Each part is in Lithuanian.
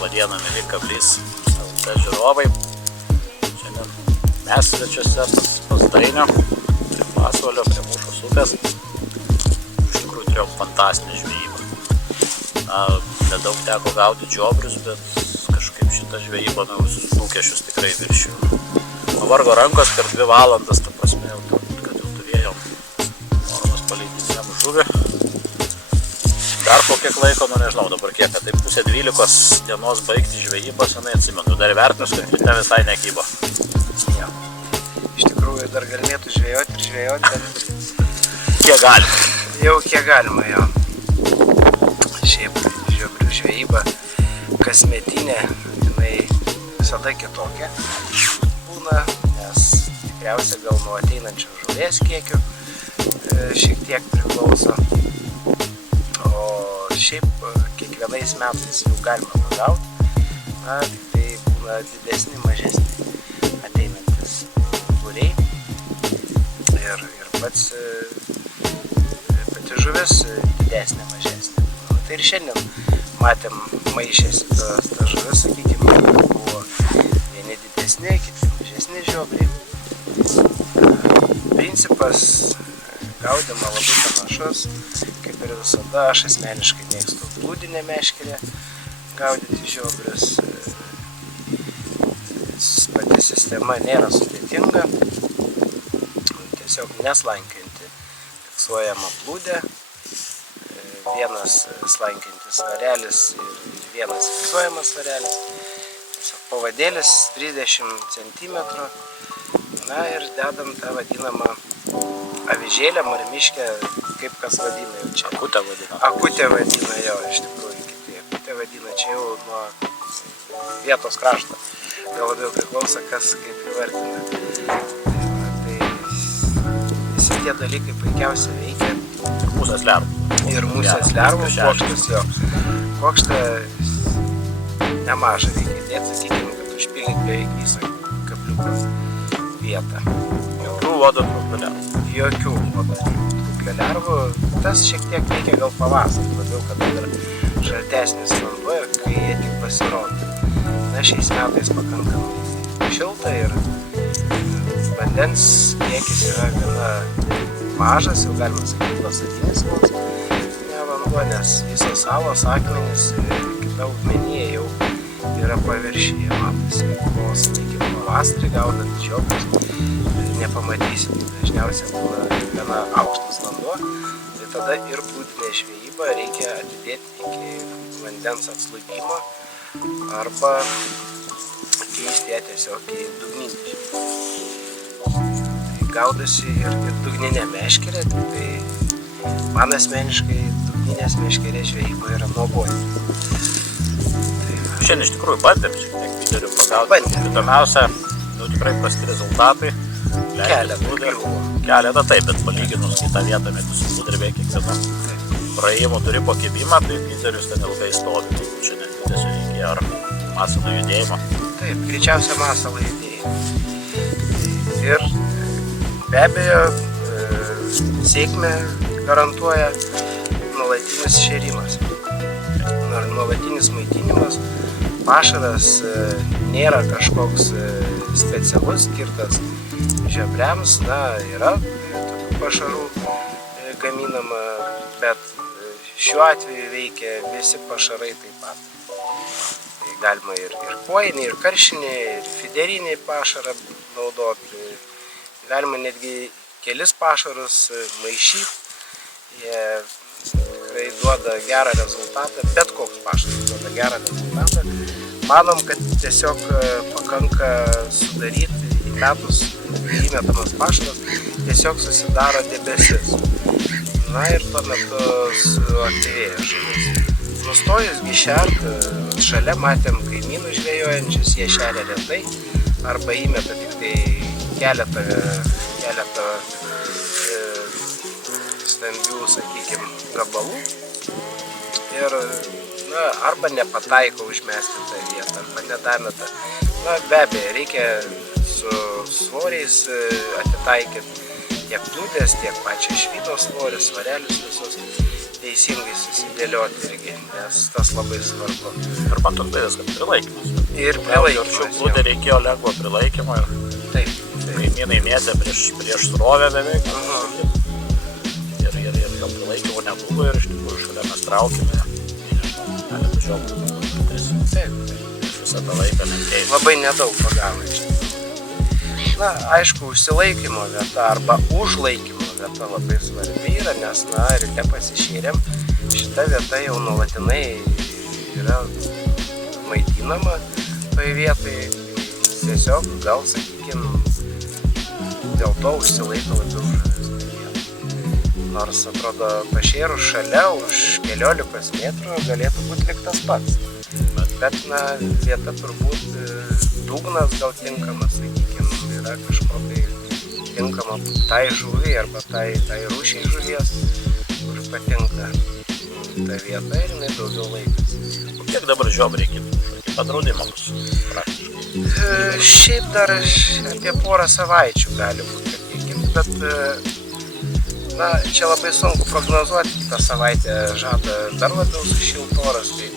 Labadiena, mėly Kablys LT žiūrovai. Šiandien mes svečiuose pas Dainio, prie Pasvalio, prie Mūšos upės. Iš tikrųjų turėjom fantastinę žvejybą. Nedaug teko gaudyti žiobrius, bet kažkaip šitą žvejybą visus lūkesčius tikrai viršijo. Pavargo rankos per 2 valandas, ta prasme, kad jau turėjom normas paleidinėjom žuvį. Dar po kiek laiko, nežinau dabar kiek, kad tai 11:30 dienos baigti žvejybą, senai atsimenu. Dar vertinus, kad ryte visai nekybo. Ja. Iš tikrųjų dar galėtų žvejoti, bet... Kiek galima? Jau kiek galima, jo. Šiaip žiobrių žvejyba kasmetinė, jinai visada kitokia būna, nes tikriausiai gal nuo ateinančių žuvies kiekių šiek tiek priklauso. O šiaip kiekvienais metais jau galima pagauti, tik tai būna didesni, mažesni ateinantis būriai ir pati žuvis didesnė, mažesnė. Tai ir šiandien matėm maišėsi ta žuvis, sakykime, buvo vieni didesni, kiti mažesni žiobriai. Principas gaudimo labai panašus, kaip ir visada. Aš asmeniškai mėgstu plūdinę meškerę gaudyti žiobrius. Pati sistema nėra sudėtinga, tiesiog neslankianti fiksuojama plūdė, vienas slankiantis svarelis ir vienas fiksuojamas svarelis, tiesiog pavadėlis 30 cm, ir dedam tą vadinamą avižėlę, marmiškę, kaip kas vadina jau čia. Akutę vadina. Akutę vadina, jo, iš tikrųjų kiti. Akutę vadina čia jau nuo vietos krašto. Gal labiau priklauso, kas kaip įvardina. Tai visi tie dalykai puikiausiai veikia. Ir musės lervų. Ir musės lervų, kuokštas jo. Kuokštą nemažą reikia dėti, sakykime, kad užpildyti beveik visą kabliuko vietą. Jokių uodo trūklio lervų. Jokių uodo trūklio lervų. Tas šiek tiek veikia gal pavasarį, labiau kada dar šaltesnis vanduo ir kai jie tik pasirodo. Šiais metais pakankamai šilta ir vandens kiekis yra gana mažas, jau galima sakyti vasarinis vanduo, nes visos salos, akmenys ir kita augmenija jau yra paviršyje, matosi. O, sakykime, pavasarį gaudant žiobrius nepamatysim, dažniausiai būna gana aukštas vanduo, tai tada ir plūdinę žvejybą reikia atidėti iki vandens atslūgimo arba keisti ją tiesiog į dugninę žvejybą. Tai gaudosi ir dugninė meškerė, tai man asmeniškai dugninės meškerės žvejyba yra nuobodi. Šiandien iš tikrųjų bandėm šiek tiek vidurių pagauti. Įdomiausia, tikrai prasti rezultatai. Keletą taip, bet palyginus kitą vietą mėtus sudirbė kiekvienu praėjimų turi po kibimą, tai vidurius ten ilgai stovi. Tai čia net judesio reikėjo ar masalo judėjimo. Taip, greičiausia masalo judėjimo. Ir be abejo, sėkmę garantuoja nuolatinis šėrimas. Nuolatinis maitinimas. Pašaras nėra kažkoks specialus, skirtas žiobriams. Yra tokių pašarų gaminama, bet šiuo atveju veikia visi pašarai taip pat. Tai galima ir kuojinį, ir karšinį, ir fiderinį pašarą naudoti. Galima netgi kelis pašarus maišyti. Jie tikrai duoda gerą rezultatą, bet koks pašaras duoda gerą rezultatą. Manom, kad tiesiog pakanka sudaryti įmetus įmetamas pašaras, tiesiog susidaro debesis. Ir tuo metu suaktyvėja žuvis. Nustojus šert, šalia matėm kaimynų žvejojančius, jie šeria retai arba įmeta tik tai keletą stambių, sakykime, gabalų ir arba nepataiko užmesti tą vietą, arba nedameta. Be abejo, reikia su svoriais atitaikyti tiek plūdės, tiek pačią švytos svoris, svarelius visus. teisingai susidėlioti irgi, nes tas labai svarbu. Ir man toks dalis, kad prilaikymas. Ir Šių prilaikymas. plūdė reikėjo lengvo prilaikymo ir Taip. kaimynai mėtė prieš srovę beveik. Aha. Ir jo prilaikymo nebuvo ir iš tikrųjų šalia mes traukėme. Gali važiuoti. Taip. Visą tą laiką lenkėjai. Labai nedaug pagavo iš tikrųjų. Na, aišku, užsilaikymo vieta arba užlaikymo vieta labai svarbi yra, nes, na, ryte pasišėrėm. Šita vieta jau nuolatinai yra maitinama toje vietoje. Tiesiog gal, sakykime, dėl to užsilaiko labiau žuvis. Nors, atrodo, pašėrus šalia už keliolikos metrų galėtų būti lyg tas pats. Bet, na, vieta turbūt dugnas gal tinkamas, sakykime, yra kažko tai tinkama tai žuviai arba tai rūšiai žuvies, kur patinka ta vieta ir jinai daugiau laikosi. Kiek dabar žiob reikėtų? Kokį padraudimą bus praktiškai? Šiaip dar apie porą savaičių gali būti, bet na, čia labai sunku prognozuoti, kitą savaitę žada dar labiau sušilt oras, tai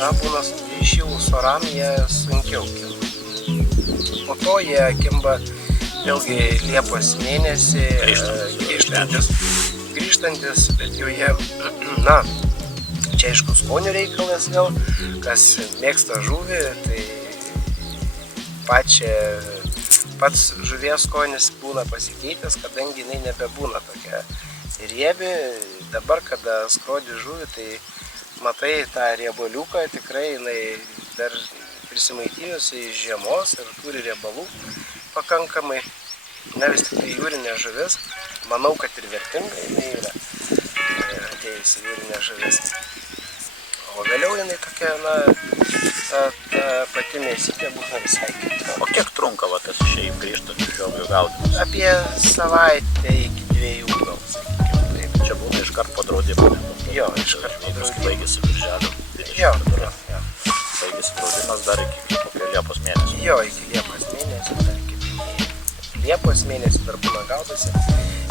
na, būna iššilus oram, jie sunkiau kimba. Po to jie kimba vėlgi Liepos mėnesį, grįžtantis, bet jau jie, na, čia aišku skonių reikalas vėl, kas mėgsta žuvį, tai pats žuvies skonis būna pasikeitęs, kadangi jinai nebebūna tokia riebi. Dabar, kada skrodi žuvį, tai matai tą riebaliuką, tikrai jinai dar prisimaitinjusi iš žiemos ir turi riebalų pakankamai. Ne, vis tik tai jūrinė žuvis, manau, kad ir vertinga jinai yra atėjusi jūrinė žuvis. O vėliau jinai tokia, na, ta pati mėsytė būna visai kita. O kiek trunka va tas išėjim grįžtant žiobrių gaudymas? Apie savaitę iki 2 gal, sakykime, taip. Čia būtų iškart po draudimo. Jo, iškart po draudimo. Baigėsi birželio. Jo. Baigėsi draudimas dar iki Liepos mėnesio. Jo, iki Liepos mėnesio, dar iki Liepos mėnesio dar būna gaudosi.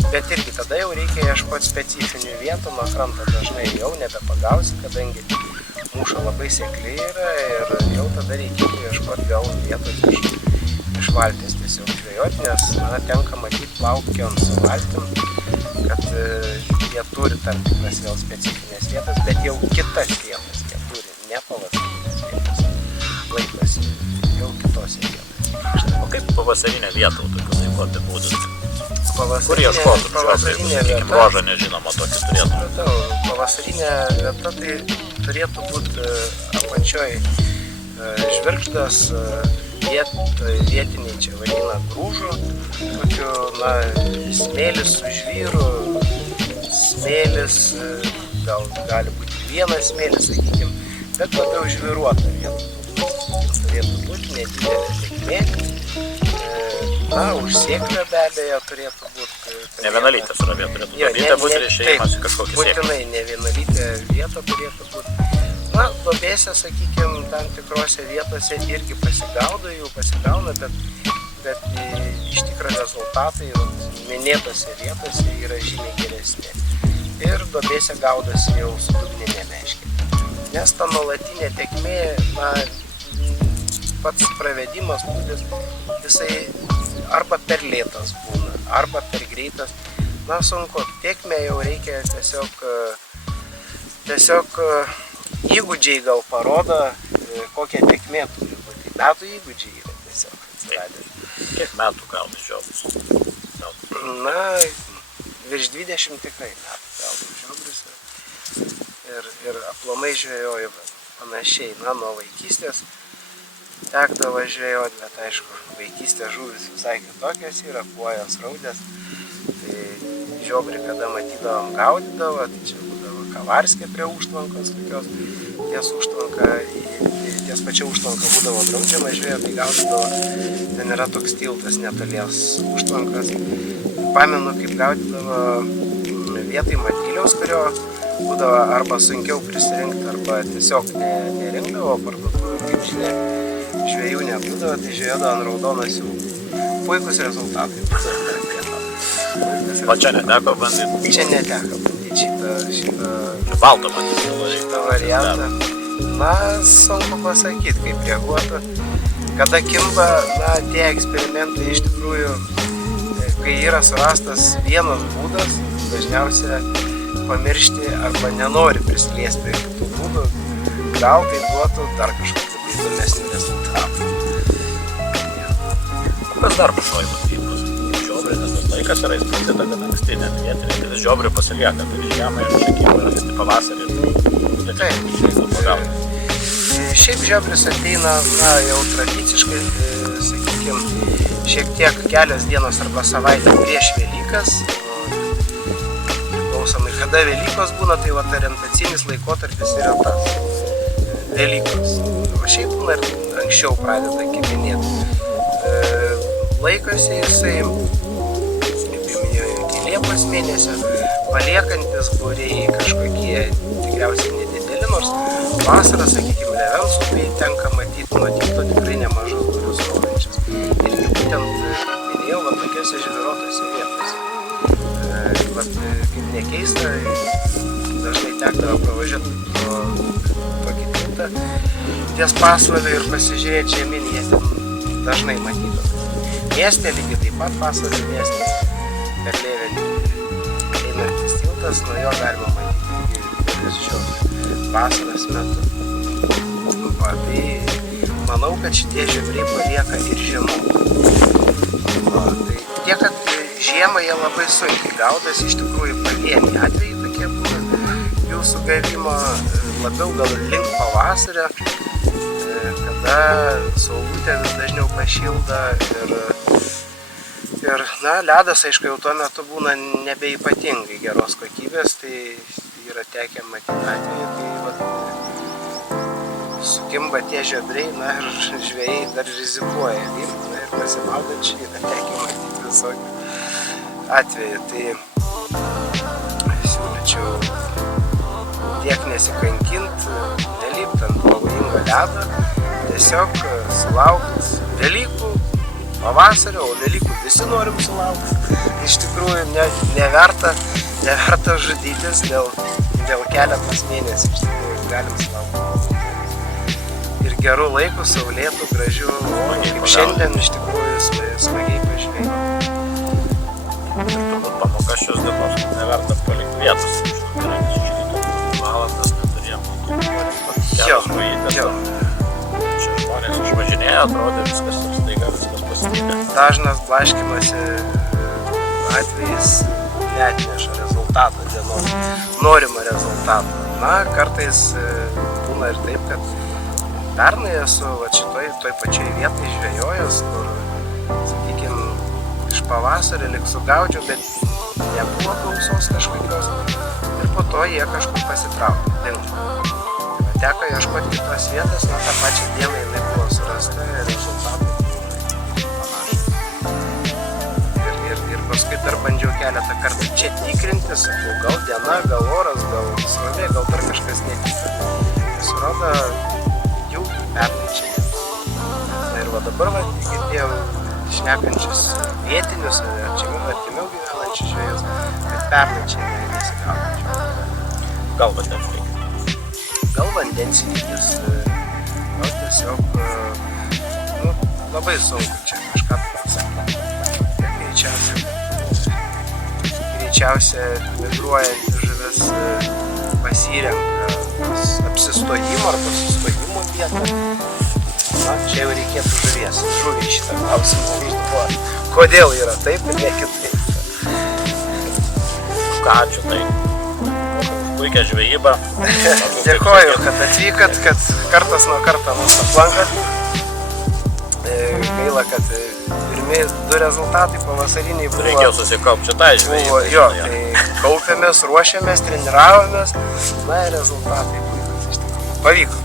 Bet irgi tada jau reikia ieškoti specifinių vietų, nuo kranto dažnai jau nebepagausi, kadangi mūša labai sekli yra ir jau tada reikėtų ieškoti gal vietos iš valties tiesiog žvejoti, nes, na, tenka matyti plaukiant su valtim, kad jie turi tam tikras vėl specifinės vietas, bet jau kitas vietas jie turi, ne pavasarinės vietas, laikosi jau kitose vietose. O kaip pavasarinė vieta, tokiu laiku apibūdinti? Kur ieškotum pavasarinė vieta? Ruožą nežinoma tokį turėtų. Pavasarinė vieta tai turėtų būti apačioj žvirgždas, vietiniai čia vadina grūžu, tokiu, na, smėlis su žvyru, smėlis, gal gali būti vienas smėlis, sakykime, bet labiau žvyruota vieta. Turėtų būti nedidelė tekmė. Na, užsėklio be abejo turėtų būti. Ne vienalytė srovė turėtų būti išėjimas į kažkokį sėklį. Būtinai ne vienalytė vieta turėtų būti. Na, duobėse, sakykime, tam tikrose vietose irgi pasigauna, bet iš tikrųjų rezultatai minėtose vietose yra žymiai geresni. Ir duobėse gaudosi jau su dugninė meškerė. Nes ta nuolatinė tekmė, na, pats pravedimas būdas, jisai arba per lėtas būna, arba per greitas. Na, sunku, tekmę jau reikia tiesiog įgūdžiai gal parodo, kokia tekmė turi būti. Metų įgūdžiai yra tiesiog atsiradę. Kiek metų gauni žiobris? Na, virš 20 tikrai metų gauni žiobris. Ir aplamai žvejoju panašiai, na, nuo vaikystės tekdavo žvejoti, bet aišku, vaikystės žuvis visai kitokios yra, kuojos, raudės. Tai žiobrį, kada matydavom gaudydavo, tai čia būdavo kavarskė prie užtvankos tokios, ties pačia užtvanka būdavo draudžiama žvejoti, tai gaudydavo, ten yra toks tiltas netolies užtvankos. Pamenu, kaip gaudydavo vietoj matyliaus, kurio būdavo arba sunkiau prisirinkti, arba tiesiog nerinkdavo parduotuvę, kaip žinia. Žvejų nebūdavo, tai žvejodavo ant raudono siūlų. Puikus rezultatai. O čia neteko bandyti? Čia neteko bandyti. šitą Balto matyti. šitą variantą. Na, sunku pasakyti, kaip reaguotų. Kada kimba, na, tie eksperimentai iš tikrųjų, kai yra surastas vienas būdas, dažniausiai pamiršti arba nenori prisiliesti prie kitų būdų, gal tai duotų dar kažkokį įdomesnį rezultatą. Kas dar pašojimas vykdos? Žiobriai, nes tas laikas yra, jis prasideda gana anksti, net vietinis, dalis žiobrių pasilieka, tai žiemą ir išlikimą ir anksti pavasarį. Šiaip žiobris ateina, na, jau tradiciškai, sakykime, šiek tiek kelios dienos arba savaitę prieš Velykas. Priklausomai, kada Velykos būna, tai vat orientacinis laikotarpis yra tas Velykos. O šiaip būna ir anksčiau pradeda kiminėti. Laikosi jisai, kaip jau minėjau, iki Liepos mėnesio, paliekantis būriai kažkokie tikriausiai nedideli, nors vasarą, sakykime, Levens upėje tenka matyti tikrai nemažas būrius rodančias. Ir būtent, minėjau, va tokiose žvyruotose vietose. Kaip nekeista, dažnai tekdavo pravažiuoti tokį tiltą ties Pasvalio ir pasižiūrėti žemyn, jie ten dažnai matydavo. Mieste lygiai taip pat Pasvalio mieste per Lėvenį einantis tiltas, nuo jo galima matyti didelis žiobrių vasaros metu. Va, tai manau, kad šitie žiobriai palieka ir žiemą. Tai tiek, kad žiemą jie labai sunkiai gaudosi, iš tikrųjų pavieniai atvejai tokie būna jų sugavimo, labiau gal link pavasario, kada saulutė vis dažniau pašilda ir na, ledas, aišku, jau tuo metu būna nebeypatingai geros kokybės, tai yra tekę matyti atveju, kai vat, sukimba tie žiobriai, na ir žvejai dar rizikuoja imti, na ir pasimaudančiai yra tekę matyti visokių atvejų. Tai siūlyčiau tiek nesikankint, nelipt ant pavojingo ledo, tiesiog sulaukt Velykų, pavasario, o Velykų visi norim sulaukti. Iš tikrųjų neverta žudytis dėl keletos mėnesių, iš tikrųjų galim sulaukti. Ir gerų laikų, saulėtų, gražių, kaip šiandien iš tikrųjų smagiai pažvejoti. Ir turbūt pamoka šios dienos, kad neverta palikti vietos. Valandas neturėjom. Jo. Čia žmonės išvažinėjo, atrodė viskas ir staiga viskas pasikeitė. Dažnas blaškymasi atvejais neatneša rezultato dienos, norimo rezultato. Na, kartais būna ir taip, kad pernai esu šitoj pačioj vietai žvejojęs, kur, sakykime, iš pavasario lyg sugaudžiau, bet nebuvo gausos kažkokios ir po to jie kažkur pasitraukė, dingo. Teko ieškoti kitos vietos, na, tą pačią dieną jinai buvo surasta ir rezultatai buvo panašūs. Ir paskui dar bandžiau keletą kartų čia tikrinti, sakau, gal diena, gal oras, gal srovė, gal dar kažkas netika. Pasirodo, jų pernai čia nebuvo. Na ir va dabar girdėjau šnekančius vietinius, artimiau gyvenančius žvejus, kad pernai čia nesigaudančių. Gal vandens lygis. Gal vandens lygis, gal tiesiog, nu, labai sunku čia kažką pasakyti. Greičiausia migruojanti žuvis pasirenka apsistojimo arba sustojimo vietą. Na, čia jau reikėtų žuviai šitą klausimą užduoti. Kodėl yra taip ir ne kitaip? Ką čia tai? Puikia žvejyba. Dėkoju, kad atvykat, kad kartas nuo karto mus aplankat. Gaila, kad pirmi 2 rezultatai pavasariniai buvo. Reikėjo susikaupti šitai žvejybai. Jo, tai kaupėmės, ruošėmės, treniravomės. Na ir rezultatai buvo iš tikrųjų. Pavyko.